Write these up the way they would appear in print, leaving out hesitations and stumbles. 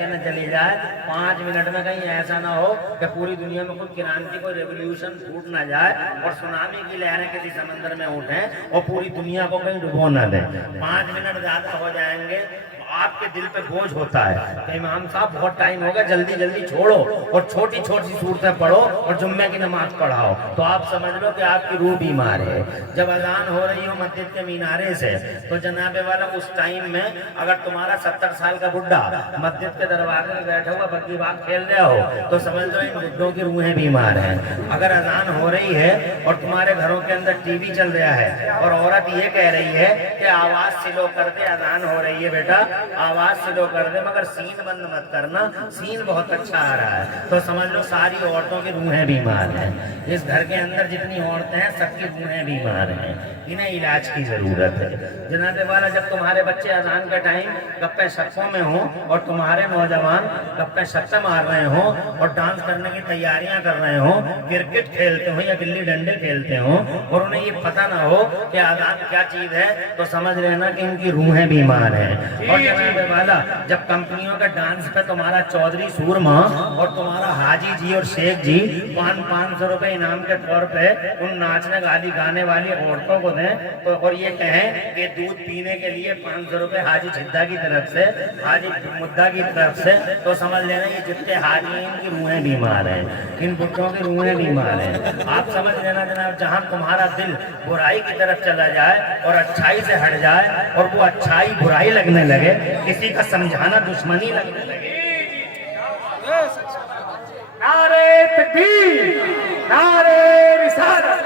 نہ چلی جائے 5 منٹ میں کہیں ایسا نہ ہو کہ پوری دنیا میں کوئی کرانتی کوئی ریولیوشن پھوٹ نہ جائے اور سونامی کی لہریں کسی سمندر میں اٹھیں اور پوری دنیا کو کہیں ڈبو نہ دیں. 5 منٹ زیادہ ہو جائیں گے آپ کے دل پہ بوجھ ہوتا ہے کہ امام صاحب بہت ٹائم ہو گیا, جلدی جلدی چھوڑو اور چھوٹی چھوٹی صورتیں پڑھو اور جمعے کی نماز پڑھاؤ, تو آپ سمجھ لو کہ آپ کی روح بیمار ہے. جب اذان ہو رہی ہو مسجد کے مینارے سے تو جناب والا اس ٹائم میں اگر تمہارا 70 سال کا بڈھا مسجد کے دروازے میں بیٹھا ہوا بکی بات کھیل رہا ہو تو سمجھ لو ان بڈھوں کی روحیں بیمار ہیں. اگر اذان ہو رہی ہے اور تمہارے گھروں کے اندر ٹی وی چل رہا ہے اور عورت یہ کہہ رہی ہے کہ آواز سلو کر دے, اذان ہو رہی ہے بیٹا آواز سلو کر دے مگر سین بند مت کرنا, سین بہت اچھا آ رہا ہے, تو سمجھ لو ساری عورتوں کی روحیں بیمار ہیں. اس گھر کے اندر جتنی عورتیں ہیں سب کی روحیں بیمار ہیں, انہیں علاج کی ضرورت ہے. جناب والا جب تمہارے بچے اذان کے ٹائم گپے شپوں میں ہوں اور تمہارے نوجوان گپے شپے مار رہے ہوں اور ڈانس کرنے کی تیاریاں کر رہے ہوں, کرکٹ کھیلتے ہوں یا گلی ڈنڈے کھیلتے ہوں اور انہیں یہ پتہ نہ ہو کہ اذان کیا چیز ہے, تو سمجھ لینا کہ ان کی روحیں بیمار ہیں. اور جناب والا جب کمپنیوں کے ڈانس پہ تمہارا چودھری سورما اور تمہارا حاجی جی اور شیخ جی 500 روپے انعام کے طور پہ ان ناچنے گانے والی عورتوں کو دیں تو اور یہ کہیں کہ دودھ پینے کے لیے 500 روپے حاجی چھدا کی طرف سے, حاجی مدہ کی طرف سے, تو سمجھ لینا یہ جتنے حاجی ہیں ان کی روحیں بیمار ہیں, ان بچوں کی روحیں بیمار ہیں. آپ سمجھ لینا جناب جہاں تمہارا دل برائی کی طرف چلا جائے اور اچھائی سے ہٹ جائے اور وہ اچھائی برائی لگنے لگے, کسی کا سمجھانا دشمنی لگنے لگے. نعرے تکبیر, نعرے رسالت.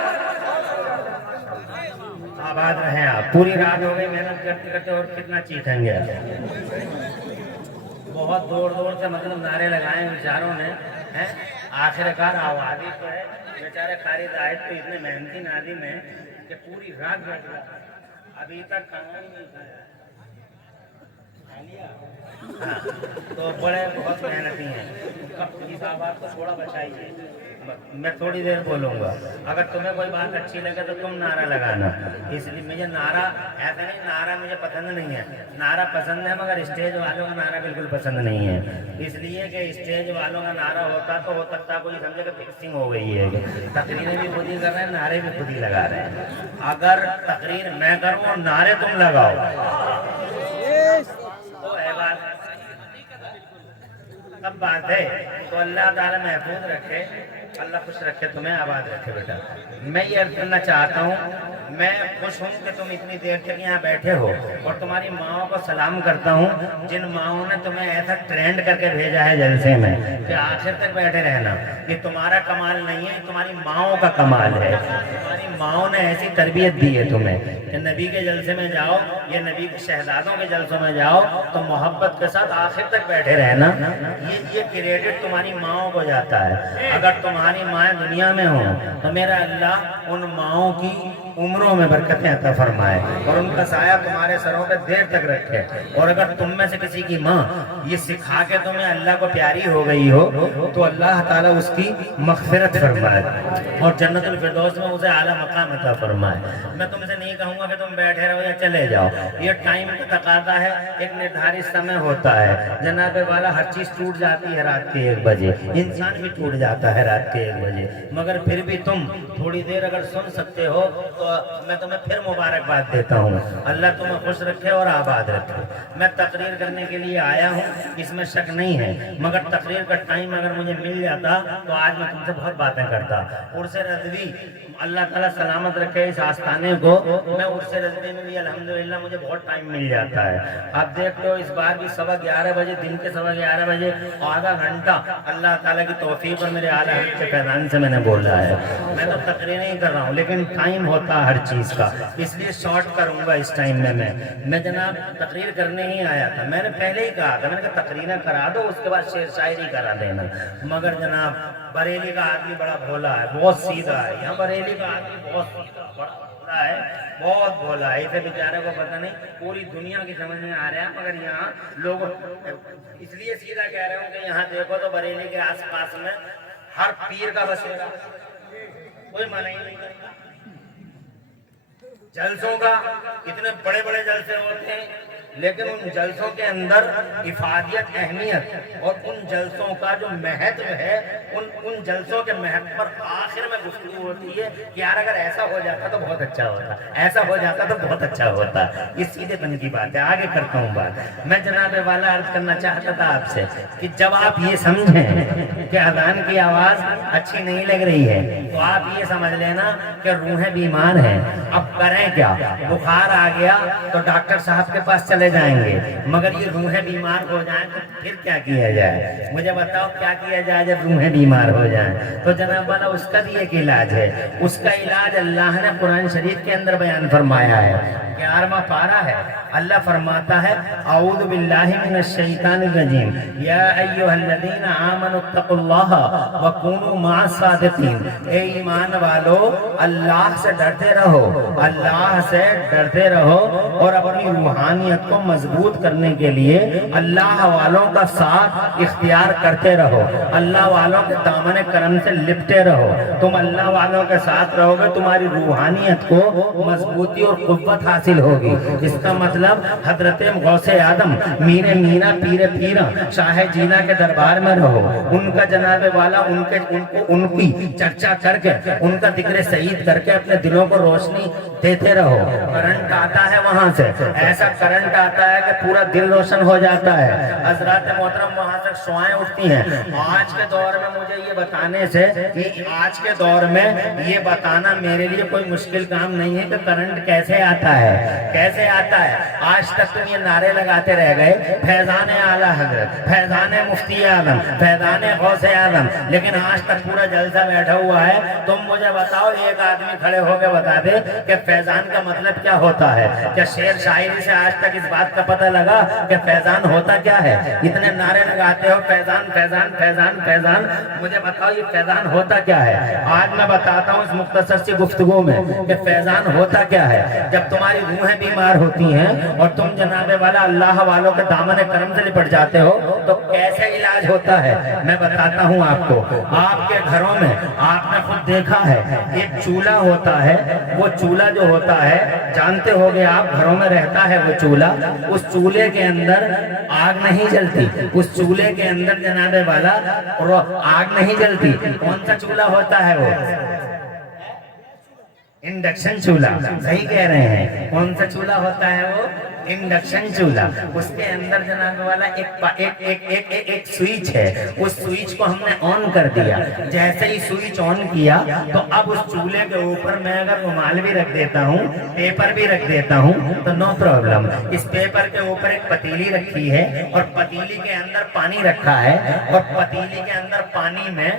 آباد رہیں آپ. پوری رات ہو گئی محنت کرتے کرتے اور کتنا چیخیں گے. بہت دور دور سے مطلب نعرے لگائے ہیں بیچاروں نے, آخر کار آوازی تو ہے بیچارے قاری زاہد تو اتنے محنتی نادم ہیں کہ پوری رات بیٹھ رہا ابھی تک کھانا ہی نہیں کھایا. تو بڑے بہت محنتی ہیں. اب اس آواز کو تھوڑا بچائیے, میں تھوڑی دیر بولوں گا. اگر تمہیں کوئی بات اچھی لگے تو تم نعرہ لگانا. اس لیے مجھے نعرہ ایسا نہیں, نعرہ مجھے پسند نہیں ہے, نعرہ پسند ہے مگر اسٹیج والوں کا نعرہ بالکل پسند نہیں ہے. اس لیے کہ اسٹیج والوں کا نعرہ ہوتا تو ہو سکتا کوئی سمجھے کہ فکسنگ ہو گئی ہے, تقریریں بھی خود ہی کر رہے ہیں, نعرے بھی خود ہی لگا رہے ہیں. اگر تقریر میں کروں اور نعرے تم لگاؤ تو ہے بات, اب بات ہے. تو اللہ تعالیٰ محفوظ رکھے, اللہ خوش رکھے, تمہیں آباد رکھے. بیٹا میں یہ عرض کرنا چاہتا ہوں, میں خوش ہوں کہ تم اتنی دیر تک یہاں بیٹھے ہو اور تمہاری ماؤں کو سلام کرتا ہوں جن ماؤں نے تمہیں ایسا ٹرینڈ کر کے بھیجا ہے جلسے میں کہ آخر تک بیٹھے رہنا. یہ تمہارا کمال نہیں ہے, تمہاری ماؤں کا کمال ہے. تمہاری ماؤں نے ایسی تربیت دی ہے تمہیں کہ نبی کے جلسے میں جاؤ یا نبی کے شہزادوں کے جلسوں میں جاؤ تو محبت کے ساتھ آخر تک بیٹھے رہنا. یہ کریڈٹ تمہاری ماؤں کو جاتا ہے. اگر تمہاری مائیں دنیا میں ہوں تو میرا اللہ ان ماؤں کی عمروں میں برکتیں عطا فرمائے اور ان کا سایہ تمہارے سروں پہ دیر تک رکھے. اور اگر تم میں سے کسی کی ماں یہ سکھا کے تمہیں اللہ کو پیاری ہو گئی ہو تو اللہ تعالیٰ اس کی مغفرت فرمائے اور جنت الفردوس میں اسے اعلیٰ مقام عطا فرمائے. میں تم سے نہیں کہوں گا کہ تم بیٹھے رہو یا چلے جاؤ, یہ ٹائم کا تقاضا ہے, ایک نردھارت سمے ہوتا ہے. جناب والا ہر چیز ٹوٹ جاتی ہے رات کے 1 بجے, انسان بھی ٹوٹ جاتا ہے رات کے 1 بجے, مگر پھر بھی تم تھوڑی دیر اگر سن سکتے ہو تو میں تمہیں پھر مبارکباد دیتا ہوں. اللہ تمہیں خوش رکھے اور آباد رکھے. میں تقریر کرنے کے لیے آیا ہوں, اس میں شک نہیں ہے, مگر تقریر کا ٹائم اگر مجھے مل جاتا تو آج میں تم سے بہت باتیں کرتا. عرس رضوی اللہ تعالیٰ سلامت رکھے اس آستانے کو, میں عرس رضوی میں بھی الحمدللہ مجھے بہت ٹائم مل جاتا ہے. آپ دیکھتے ہو اس بار بھی 11:15 بجے, دن کے 11:15 بجے آدھا گھنٹہ اللہ تعالیٰ کی توفیق اور میرے اعلیٰ حضرت کے فیضان سے میں نے بولا ہے. میں تو تقریر نہیں کر رہا ہوں لیکن ٹائم ہوتا ہر چیز کا, اس لیے شارٹ کروں گا اس ٹائم میں جناب تقریر کرنے ہی آیا تھا. میں نے پہلے ہی کہا تھا, میں نے کہا تقریریں کرا دو اس کے بعد شعر شاعری کرا دینا, مگر جناب بریلی کا آدمی بڑا بھولا ہے, بہت سیدھا ہے. یہاں بریلی کا آدمی بہت سیدھا بڑا بھولا ہے, بہت بھولا ہے. اسے بیچارے کو پتہ نہیں پوری دنیا کی سمجھ میں آ رہا ہے, مگر یہاں لوگ اس لیے سیدھا کہہ رہے ہوں کہ یہاں دیکھو تو بریلی کے آس پاس میں ہر پیر کا بسیرا, کوئی منع ہی نہیں کرتا. جلسوں کا اتنے بڑے بڑے جلسے ہوتے ہیں لیکن ان جلسوں کے اندر افادیت اہمیت اور ان جلسوں کا جو مہتو ہے ان جلسوں کے مہتو پر آخر میں گفتگو ہوتی ہے کہ یار اگر ایسا ہو جاتا تو بہت اچھا ہوتا، ایسا ہو جاتا تو بہت اچھا ہوتا. یہ سیدھے پن کی بات ہے. آگے کرتا ہوں بات. میں جناب والا عرض کرنا چاہتا تھا آپ سے کہ جب آپ یہ سمجھیں کہ اذان کی آواز اچھی نہیں لگ رہی ہے تو آپ یہ سمجھ لینا کہ روحیں بیمار ہیں. اب کریں کیا؟ بخار آ گیا تو ڈاکٹر صاحب کے پاس چلے جائیں گے، مگر یہ روحیں بیمار ہو جائیں تو پھر کیا کیا جائے؟ مجھے بتاؤ کیا کیا جائے جب روحیں بیمار ہو جائیں؟ تو جناب والا اس کا بھی ایک علاج ہے. اس کا علاج اللہ نے قرآن شریف کے اندر بیان فرمایا ہے. 11واں پارہ ہے. اللہ فرماتا ہے اعوذ باللہ من الشیطان الرجیم یا ایھا الذین آمنوا اتقوا اللہ وکونوا مع الصادقین. اے ایمان والو اللہ سے ڈرتے رہو، اللہ سے ڈرتے رہو اور اپنی روحانیت کو مضبوط کرنے کے لیے اللہ والوں کا ساتھ اختیار کرتے رہو، اللہ والوں کے دامن کرم سے لپٹے رہو. تم اللہ والوں کے ساتھ رہو گے، تمہاری روحانیت کو مضبوطی اور قوت حاصل ہوگی. اس کا مطلب حضرت غوث اعظم میر مینا پیر پیرا شاہ جینا کے دربار میں رہو، ان کا جناب والا ان کی چرچا کر کے ان کا ذکر سعید کر کے اپنے دلوں کو روشنی دیتے رہو. کرنٹ آتا ہے وہاں سے، ایسا کرنٹ آتا ہے کہ پورا دل روشن ہو جاتا ہے. حضرات محترم وہاں سے شعائیں اٹھتی ہیں. آج کے دور میں مجھے یہ بتانے سے کہ آج کے دور میں یہ بتانا میرے لیے کوئی مشکل کام نہیں ہے کہ کرنٹ کیسے آتا ہے، کیسے آتا ہے. آج تک تم یہ نعرے لگاتے رہ گئے فیضان اعلیٰ حضرت، فیضان مفتی اعظم، فیضان غوث اعظم، لیکن آج تک پورا جلسہ بیٹھا ہوا ہے. تم مجھے بتاؤ ایک آدمی کھڑے ہو کے بتا دے کہ فیضان کا مطلب کیا ہوتا ہے. کیا شعر شاعری سے آج تک اس بات کا پتہ لگا کہ فیضان ہوتا کیا ہے؟ اتنے نعرے لگاتے ہو فیضان فیضان فیضان فیضان، مجھے بتاؤ یہ فیضان ہوتا کیا ہے؟ آج میں بتاتا ہوں اس مختصر سی گفتگو میں کہ فیضان ہوتا کیا ہے. جب تمہاری روحیں بیمار ہوتی ہیں اور تم جناب والا اللہ والوں کے دامن کرم سے لپٹ جاتے ہو تو کیسے علاج ہوتا ہے میں بتاتا ہوں آپ کو. آپ کے گھروں میں آپ نے خود دیکھا ہے ایک چولہا ہوتا ہے. وہ چولہا جو ہوتا ہے جانتے ہو گے آپ، گھروں میں رہتا ہے وہ چولہا. اس چولہے کے اندر آگ نہیں جلتی، اس چولہے کے اندر جناب والا آگ نہیں جلتی. کون سا چولہا ہوتا ہے وہ؟ انڈکشن چولہا. صحیح کہہ رہے ہیں. کون سا چولہا ہوتا ہے وہ؟ انڈکشن چولہا. اس کے اندر جناب والا ایک سوئچ ہے. اس سوئچ کو ہم نے آن کر دیا. جیسے ہی سوئچ آن کیا تو اب اس چولہے کے اوپر میں اگر رومال بھی رکھ دیتا ہوں، پیپر بھی رکھ دیتا ہوں تو نو پرابلم. اس پیپر کے اوپر ایک پتیلی رکھی ہے اور پتیلی کے اندر پانی رکھا ہے اور پتیلی کے اندر پانی میں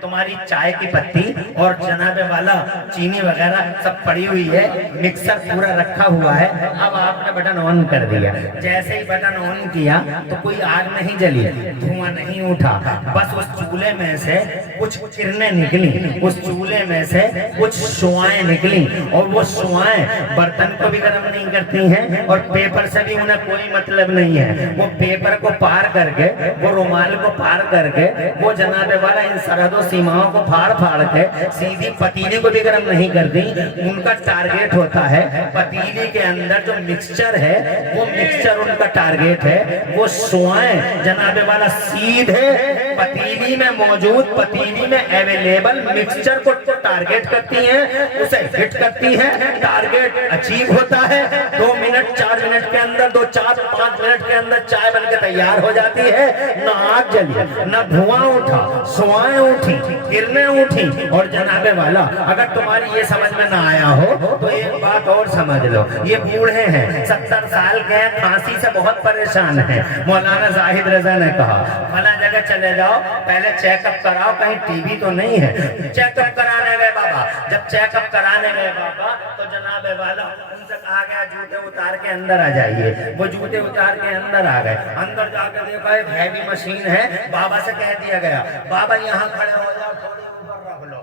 تمہاری چائے کی پتی اور جناب والا چینی وغیرہ سب پڑی ہوئی ہے، مکسر پورا رکھا ہوا ہے. اب آپ نے بٹن آن کر دیا. جیسے ہی بٹن آن کیا تو کوئی آگ نہیں جلی، دھواں نہیں اٹھا، بس اس چولہے میں سے کچھ کرنیں نکلی، اس چولہے میں سے کچھ شعائیں نکلی اور وہ شعائیں برتن کو بھی گرم نہیں کرتی ہیں اور پیپر سے بھی انہیں کوئی مطلب نہیں ہے. وہ پیپر کو پار کر کے، وہ رومال کو پار کر کے، وہ جناب والا ان سرحد و سیماؤں کو پھاڑ کے سیدھی پتیلی کو بھی گرم نہیں کرتی. ان کا ٹارگیٹ ہوتا ہے پتیلی کے اندر جو مکسچر ہے، وہ مکسچر ان کا ٹارگیٹ ہے. وہ شعائیں جناب والا سیدھے پتیلی میں موجود، پتیلی میں اویلیبل مکسچر کو ٹارگیٹ کرتی ہیں، اسے ہٹ کرتی ہیں. ٹارگیٹ اچیو ہوتا ہے. 2 منٹ 4 منٹ کے اندر، 2 4 5 منٹ کے اندر چائے بن کے تیار ہو جاتی ہے. نہ آگ جلی، نہ دھواں اٹھا، شعائیں اٹھی، کرنیں اٹھی. اور جناب والا اگر تمہاری یہ سمجھ میں نہ آیا ہو تو ایک بات اور سمجھ لو. یہ بوڑھے ہیں، 70 سال کے ہیں، کھانسی سے بہت پریشان ہیں. مولانا زاہد رضا نے کہا فلاں جگہ چلے جاؤ، پہلے چیک اپ کراؤ کہیں ٹی بی تو نہیں ہے. چیک اپ کرانے گئے بابا. جب چیک اپ کرانے گئے بابا تو جناب والا ان سے کہا گیا جوتے اتار کے اندر آ جائیے. وہ جوتے اتار کے اندر آ گئے. اندر جا کے دیکھا ایک ہیوی مشین ہے. بابا سے کہہ دیا گیا بابا یہاں کھڑے ہو جاؤ، تھوڑی اوپر رکھ لو.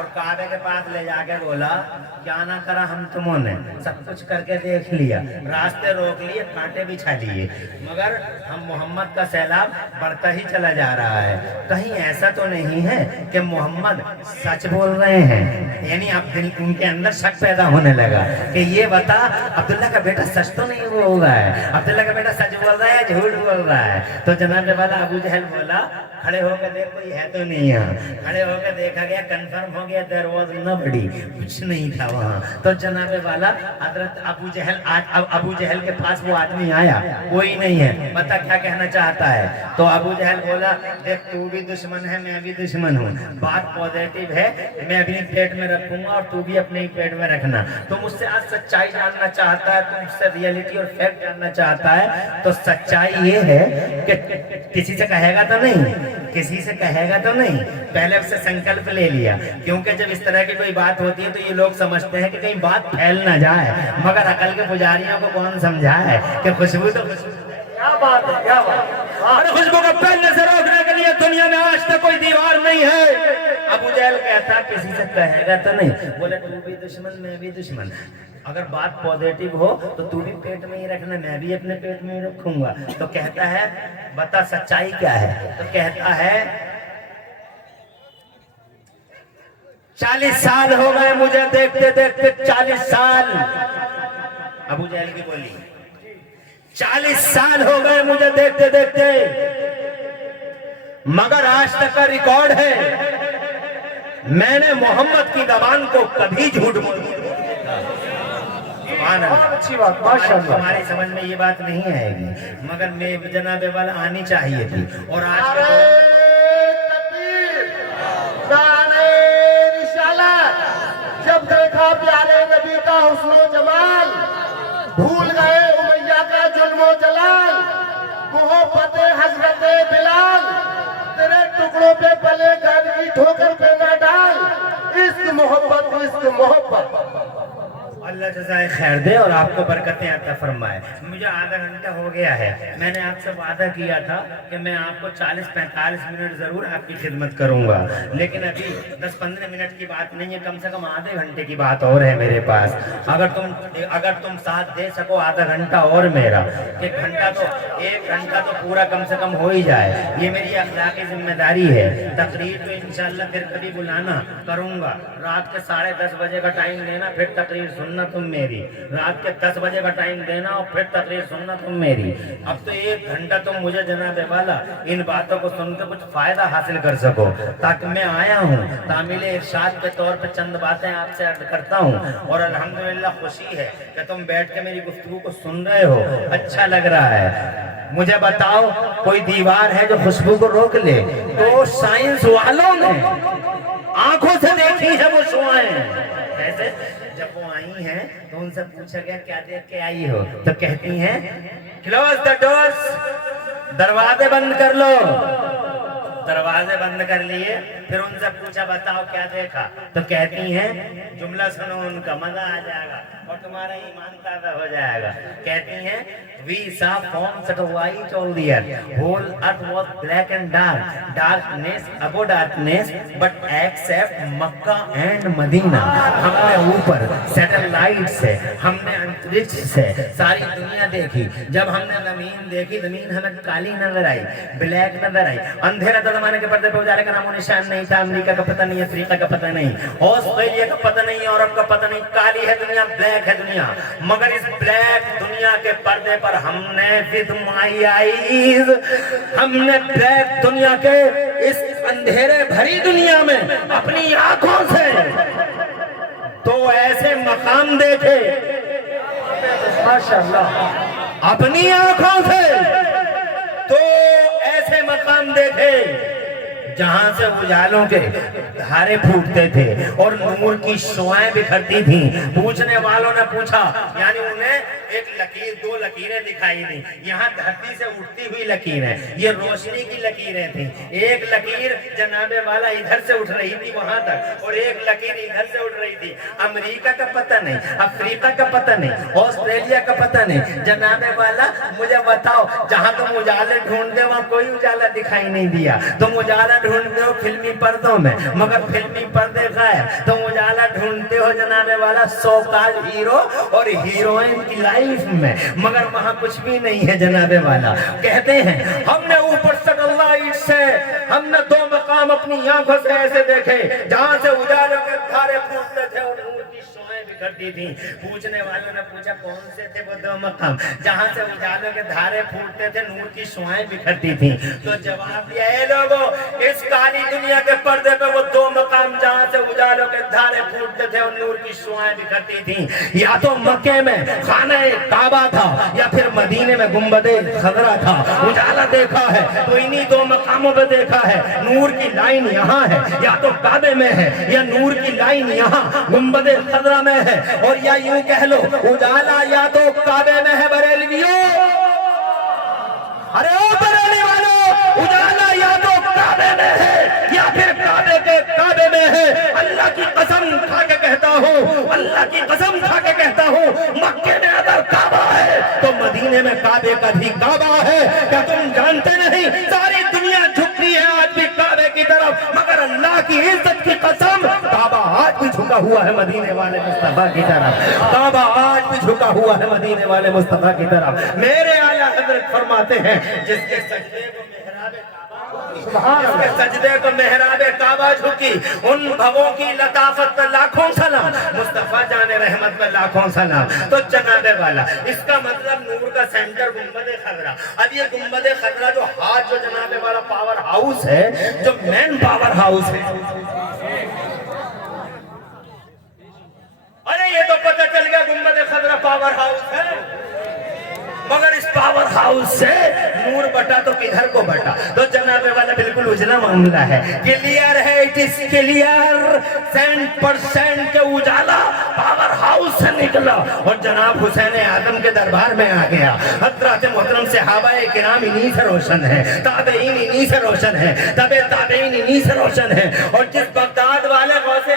اور کعبے کے پاس لے جا کے بولا کیا نہ کرا ہم تمہوں نے، سب کچھ کر کے دیکھ لیا، راستے روک لیے، کانٹے بچھا لیے، مگر ہم محمد کا سیلاب بڑھتا ہی چلا جا رہا ہے، کہیں ایسا تو نہیں ہے کہ محمد سچ بول رہے ہیں؟ یعنی اب ان کے اندر شک پیدا ہونے لگا کہ یہ بتا عبداللہ کا بیٹا سچ تو نہیں ہو رہا ہے، عبداللہ کا بیٹا سچ بول رہا ہے جھوٹ بول رہا ہے؟ تو جناب والا ابو جہل بولا کھڑے ہو کے دیکھ کوئی ہے تو نہیں یہاں، کھڑے ہو کے دیکھا گیا، کنفرم ہو گیا دیر واز نو بڈی، کچھ نہیں تھا وہاں۔ تو جناب والا حضرت ابو جہل کے پاس وہ آدمی آیا، کوئی نہیں ہے، بتا کیا کہنا چاہتا ہے؟ تو ابو جہل بولا دیکھ تو بھی دشمن ہے میں بھی دشمن ہوں، بات پوزیٹیو ہے، میں اپنی پیٹ میں رکھوں گا اور تو بھی اپنے پیٹ میں رکھنا، تو مجھ سے آج سچائی جاننا چاہتا ہے، تو مجھ سے ریئلٹی اور فیکٹ جاننا چاہتا ہے، تو سچائی یہ ہے کہ کسی سے کہے گا تو نہیں، کسی سے کہے گا تو نہیں، پہلے اس سے سنکلپ لے لیا، کیونکہ جب اس طرح کی کوئی بات ہوتی ہے تو یہ لوگ سمجھتے ہیں کہ کہیں بات پھیل نہ جائے، مگر عقل کے پجاریوں کو کون سمجھا ہے کہ خوشبو تو خوشبو، کیا بات ہے، کیا بات ہے، اور خوشبو کو پھیلنے سے روکنے کے لیے دنیا میں آج تک کوئی دیوار نہیں ہے۔ ابو جہل کہتا کسی سے کہے گا تو نہیں، بولے تو بھی دشمن میں بھی دشمن، اگر بات پوزیٹیو ہو تو تو بھی پیٹ میں ہی رکھنا، میں بھی اپنے پیٹ میں ہی رکھوں گا۔ تو کہتا ہے بتا سچائی کیا ہے؟ تو کہتا ہے 40 سال ہو گئے مجھے دیکھتے دیکھتے، 40 سال، ابو جہل کی بولی 40 سال ہو گئے مجھے دیکھتے دیکھتے، مگر آج تک کا ریکارڈ ہے میں نے محمد کی زبان کو کبھی جھوٹ بولا۔ بہت اچھی بات، ماشاءاللہ۔ ہماری سمجھ میں یہ بات نہیں آئے گی، مگر میں جناب والا آنی چاہیے تھی، اور آج کے نعرہ تکبیر، نعرہ رسالت، جب دیکھا پیارے نبی کا حسن و جمال، بھول گئے امیہ کا ظلم و جلال، محبت حضرت بلال، تیرے ٹکڑوں پہ پلے گھر کی ٹھوکر پہ نہ ڈال، عشق محبت عشق محبت۔ اللہ جزائے خیر دے اور آپ کو برکتیں عطا فرمائے۔ مجھے آدھا گھنٹہ ہو گیا ہے، میں نے آپ سے وعدہ کیا تھا کہ میں آپ کو 40-45 منٹ ضرور آپ کی خدمت کروں گا، لیکن ابھی 10-15 منٹ کی بات نہیں ہے، کم سے کم آدھے گھنٹے کی بات اور ہے میرے پاس۔ اگر تم ساتھ دے سکو آدھا گھنٹہ اور میرا، ایک گھنٹہ تو پورا کم سے کم ہو ہی جائے، یہ میری اخلاقی ذمہ داری ہے۔ تقریر تو انشاءاللہ پھر کبھی بلانا کروں گا، رات کے 10:30 بجے کا ٹائم دینا، پھر تقریر سننا تم میری، رات کے 10 بجے کا ٹائم دینا اور پھر تقریر سننا تم میری۔ اب تو 1 گھنٹہ تم مجھے جناب والا ان باتوں کو سن کے کچھ فائدہ حاصل کر سکو، تاکہ میں آیا ہوں تعمیل ارشاد کے طور پہ چند باتیں آپ سے عرض کرتا ہوں، اور الحمدللہ خوشی ہے کہ تم بیٹھ کے میری گفتگو کو سن رہے ہو، اچھا لگ رہا ہے۔ مجھے بتاؤ کوئی دیوار ہے جو خوشبو کو روک لے؟ تو سائنس والوں نے آنکھوں سے دیکھی ہے وہ شعاعیں، کیسے؟ جب وہ آئی ہیں تو ان سے پوچھا گیا کیا دیکھ کے آئی ہو؟ تو کہتی ہیں کلوز دا ڈورز، دروازے بند کر لو، دروازے بند کر لیے، پھر ان سے پوچھا بتاؤ کیا دیکھا؟ تو کہتی ہیں جملہ سنو ان کا، مزہ آ جائے گا اور تمہارا ایمان تازہ ہو جائے گا۔ کہتی ہیں we saw forms that were white all the earth, whole earth was black and dark, darkness above darkness, but except Mecca and مدینہ۔ ہم نے اوپر سیٹلائٹ سے، ہم نے انترکش سے ساری دنیا دیکھی، جب ہم نے زمین دیکھی، زمین ہمیں کالی نظر آئی، بلیک نظر آئی، اندھیرا تھا زمانے کے پردے پہ اجالے کا نام و نشان نہیں تھا، امریکہ کا پتہ نہیں، افریقہ کا پتہ نہیں، آسٹریلیا کا پتہ نہیں، یورپ کا پتہ نہیں، کالی ہے دنیا، بلیک ہے دنیا، مگر اس بلیک دنیا کے پردے پر ہم نے with my eyes، ہم نے بلیک دنیا کے اس اندھیرے بھری دنیا میں اپنی آنکھوں سے تو ایسے مقام دیکھے، ماشاءاللہ، اپنی آنکھوں سے تو ایسے مقام دیکھے جہاں سے اجالوں کے دھارے پھوٹتے تھے اور نور کی شعائیں بکھرتی تھیں۔ پوچھنے والوں نے پوچھا، یعنی انہیں ایک لکیر دو لکیریں دکھائی دی، یہاں دھرتی سے اٹھتی ہوئی لکیر ہے، یہ روشنی کی لکیریں تھیں، ایک لکیر جناب والا ادھر سے اٹھ رہی تھی وہاں تک، اور ایک لکیر ادھر سے اٹھ رہی تھی، امریکہ کا پتہ نہیں، افریقہ کا پتہ نہیں، آسٹریلیا کا پتہ نہیں، جناب والا مجھے بتاؤ جہاں تم اجالے ڈھونڈتے وہاں کوئی اجالا دکھائی نہیں دیا، تم اجالا ڈھونڈتے ہو فلمی پردوں میں مگر فلمی پردے غائب، تم اجالا ڈھونڈتے ہو جناب والا سو کال ہیرو اور ہیروئن کی لائف میں مگر وہاں کچھ بھی نہیں ہے جناب والا۔ کہتے ہیں ہم نے اوپر سے اللہ سے ہم نے دو مقام اپنی آنکھوں سے ایسے دیکھے جہاں سے اجالوں کے دھارے پھوٹتے تھے اور نور کی شعائیں بکھرتی تھیں۔ پوچھنے والوں نے پوچھا کون سے تھے وہ دو مقام جہاں سے اجالوں کے دھارے پھوٹتے تھے نور کی شعائیں بکھرتی تھیں؟ تو جواب دیا اے لوگوں اس کالی دنیا کے پردے پہ وہ دو مقام جہاں سے اجالوں کے دھارے پھوٹتے تھے اور نور کی شعائیں بکھرتی تھیں یا تو مکے میں خانہ کعبہ تھا یا پھر مدینے میں گنبد خضرا تھا۔ اجالا دیکھا ہے تو انہی دو مقاموں پہ دیکھا ہے، نور کی لائن یہاں ہے یا تو کعبے میں ہے یا نور کی لائن یہاں گنبد خضرا میں ہے، اور یا یوں کہہ لو اجالا یا تو کعبے میں ہے بریلویوں، ارے او بریلی والوں اجالا یا تو کعبے میں ہے یا پھر کعبے کے کعبے میں ہے۔ اللہ کی قسم کھا کے کہتا ہوں، اللہ کی قسم کھا کے کہتا ہوں مکے میں اگر کعبہ ہے تو مدینے میں کعبے کا بھی کعبہ ہے۔ کیا تم جانتے نہیں ساری دنیا جھکی ہے آج بھی کعبے کی طرف مگر اللہ کی عزت کی قسم کعبہ آج بھی جھکا ہوا ہے مدینے والے مصطفیٰ کی طرف، کعبہ آج بھی جھکا ہوا ہے مدینے والے مصطفیٰ کی طرف۔ میرے اعلیٰ حضرت فرماتے ہیں جس کے سجدے کو محراب کعبہ، جس کے سجدے کو محراب کعبہ جھکی ان بھووں کی لطافت پر لاکھوں سلام، مصطفیٰ جان رحمت پر لاکھوں سلام۔ تو جناب والا اس کا مطلب نور کا سینٹر گنبد خضرا۔ اب یہ گنبد خضرا جو ہاتھ جو جناب والا پاور ہاؤس ہے، جو مین پاور ہاؤس ہے، ارے یہ تو پتہ چل گیا گنبد خضرا پاور ہاؤس ہے مگر اس پاور ہاؤس سے نور بٹا تو کدھر کو بٹا؟ تو جناب والا بالکل اجلا معاملہ ہے، کلیئر ہے، اٹ از کلیئر 100% کے اجالا پاور ہاؤس سے نکلا اور جناب حسین آدم کے دربار میں آ گیا۔ حضرات محترم صحابہ کرام انہی سے روشن ہے، تابعین انہی سے روشن ہے، تابع تابعین انہی سے روشن ہے، اور جس بغداد والے غوث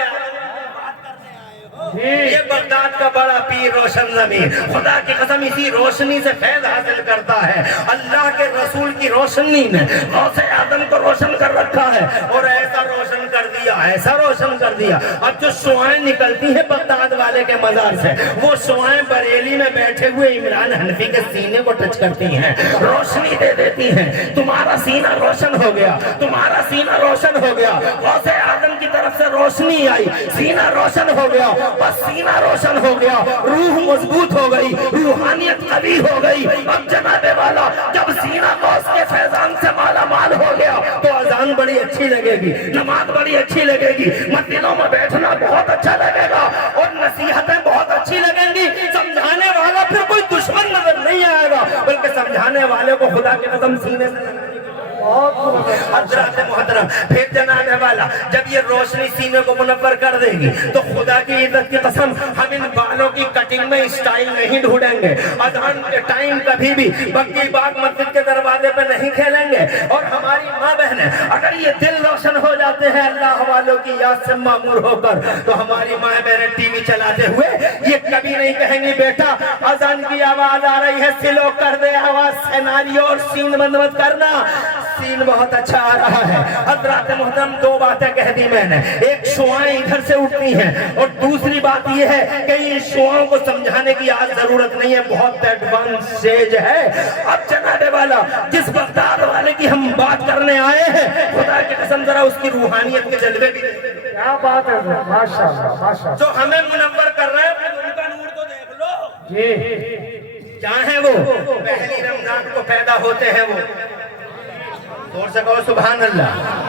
یہ بغداد کا بڑا پیر روشن ضمیر خدا کی قسم اسی روشنی سے فیض حاصل کرتا ہے، اللہ کے رسول کی روشنی نے غوث اعظم کو روشن کر رکھا ہے اور ایسا روشن کر دیا، ایسا روشن کر دیا۔ اب جو شعائیں نکلتی ہیں بغداد والے کے مزار سے وہ شعائیں بریلی میں بیٹھے ہوئے عمران حنفی کے سینے کو ٹچ کرتی ہیں، روشنی دے دیتی ہیں، تمہارا سینہ روشن ہو گیا، تمہارا سینہ روشن ہو گیا۔ غوث اعظم کی طرف سے روشنی آئی، سینہ روشن ہو گیا، بس سینہ روشن ہو گیا، روح مضبوط ہو گئی، روحانیت قوی ہو گئی۔ اب جناب والا جب سینہ غوث کے فیضان سے مالا مال ہو گیا تو اذان بڑی اچھی لگے گی، نماز بڑی اچھی لگے گی، مسجدوں میں بیٹھنا بہت اچھا لگے گا اور نصیحتیں بہت اچھی لگیں گی۔ سمجھانے والا پھر کوئی دشمن نظر نہیں آئے گا بلکہ سمجھانے والے کو خدا کے قسم سینے سے حضرات محترم پھر جناب والا جب یہ روشنی سینے کو منور کر دے گی تو خدا کی عزت کی قسم ہم ان بالوں کی کٹنگ میں اسٹائل نہیں ڈھونڈیں گے، اذان کے ٹائم کبھی بھی بکی باغ مسجد کے دروازے پہ نہیں کھیلیں گے، اور ہماری ماں بہنیں اگر یہ دل روشن ہو جاتے ہیں اللہ والوں کی یاد سے معمور ہو کر تو ہماری ماں بہنیں ٹی وی چلاتے ہوئے یہ کبھی نہیں کہیں گی بیٹا اذان کی آواز آ رہی ہے سلو کر دے آواز سیناریو اور سین بند مت کرنا، سین بہت اچھا آ رہا ہے۔ حضرات محترم دو باتیں کہہ دی میں نے، ایک شعائیں ادھر سے اٹھتی ہیں اور دوسری بات یہ ہے کہ ان شعاؤں کو سمجھانے کی آج ضرورت نہیں ہے، بہت ایڈوانس اسٹیج ہے۔ اب جناب والا جس بغداد والے کی ہم بات کرنے آئے ہیں خدا کی قسم ذرا اس کی روحانیت کے جلوے بھی کیا بات ہے ماشاءاللہ ماشاءاللہ، جو ہمیں منور کر رہے ہیں ان کا نور تو دیکھ لو جی کیا ہے وہ پہلی رمضان کو پیدا ہوتے ہیں وہ، اور سے کہو سبحان اللہ۔